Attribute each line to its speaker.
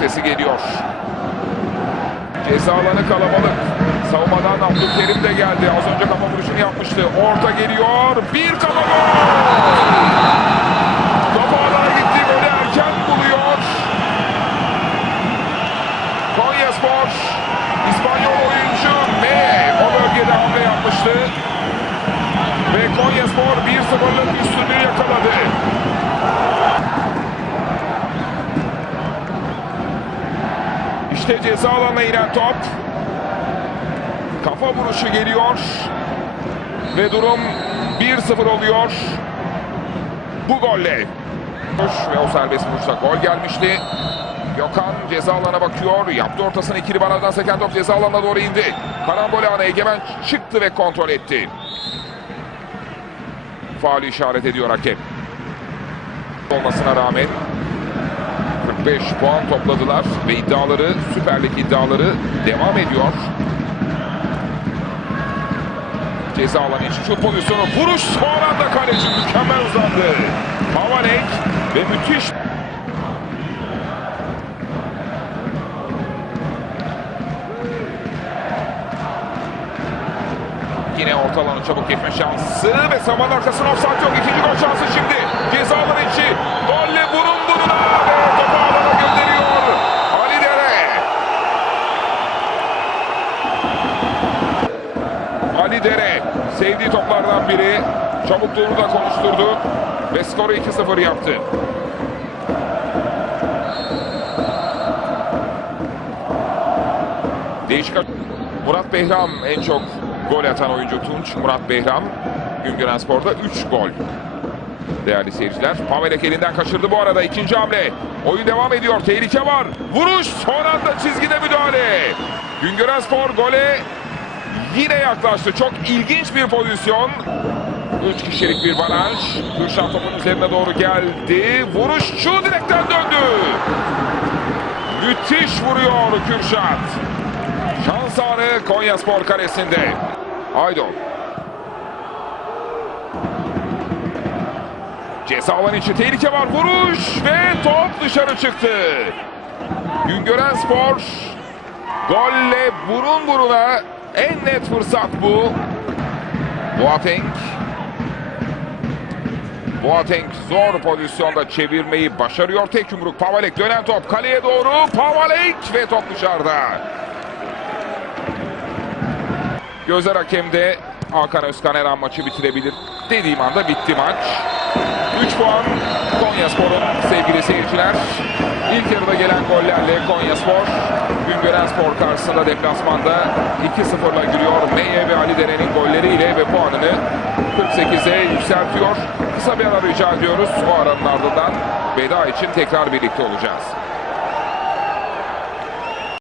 Speaker 1: sesi geliyor. Ceza alanı kalabalık. Savunmadan Abdülkerim de geldi. Az önce kafa vuruşunu yapmıştı. Orta geliyor. Bir kafa gol! Spor İspanyol oyuncu M o bölgede hamle yapmıştı. Ve Konya Spor 1-0'lık üstünlüğü yakaladı. İşte ceza alanına inen top. Kafa vuruşu geliyor. Ve durum 1-0 oluyor. Bu golle. Ve o serbest vuruşta gol gelmişti. Gökhan ceza alanına bakıyor. Yaptı ortasını ikili banadan seken top ceza alanına doğru indi. Karambol ana Egemen çıktı ve kontrol etti. Faali işaret ediyor hakem. Olmasına rağmen 45 puan topladılar ve iddiaları Süper Lig iddiaları devam ediyor. Ceza alanı için şut pozisyonu vuruş son anda kaleci mükemmel uzandı. Havalek ve müthiş Yine orta alanı çabuk geçme şansı ve saman arkasına offside yok. İkinci gol şansı şimdi. Ceza alanı içi. Golle burun buruna ve topu alana gönderiyor. Ali Dere. Ali Dere sevdiği toplardan biri. Çabukluğunu da konuşturdu ve skoru 2-0 yaptı. Değişik Murat Behram en çok gol atan oyuncu Tunç. Murat Behram Güngören Spor'da 3 gol. Değerli seyirciler. Pavelek elinden kaçırdı bu arada. ikinci hamle. Oyun devam ediyor. Tehlike var. Vuruş. Son anda çizgide müdahale. Güngören Spor gole yine yaklaştı. Çok ilginç bir pozisyon. 3 kişilik bir baraj. Kürşat topun üzerine doğru geldi. Vuruş şu direkten döndü. Müthiş vuruyor Kürşat. Şans anı Konya Spor kalesinde. Aydon. Ceza alanı içi tehlike var. Vuruş ve top dışarı çıktı. Güngören Spor golle burun buruna en net fırsat bu. Boateng Boateng zor pozisyonda çevirmeyi başarıyor. Tek yumruk Pavalek dönen top kaleye doğru. Pavalek ve top dışarıda. Gözler hakemde Hakan Özkan her an maçı bitirebilir. Dediğim anda bitti maç. 3 puan Konya Spor'un sevgili seyirciler. İlk yarıda gelen gollerle Konya Spor Güngören Spor karşısında deplasmanda 2-0'la giriyor. Meye ve Ali Dere'nin golleriyle ve puanını 48'e yükseltiyor. Kısa bir ara rica ediyoruz. Bu aranın ardından veda için tekrar birlikte olacağız.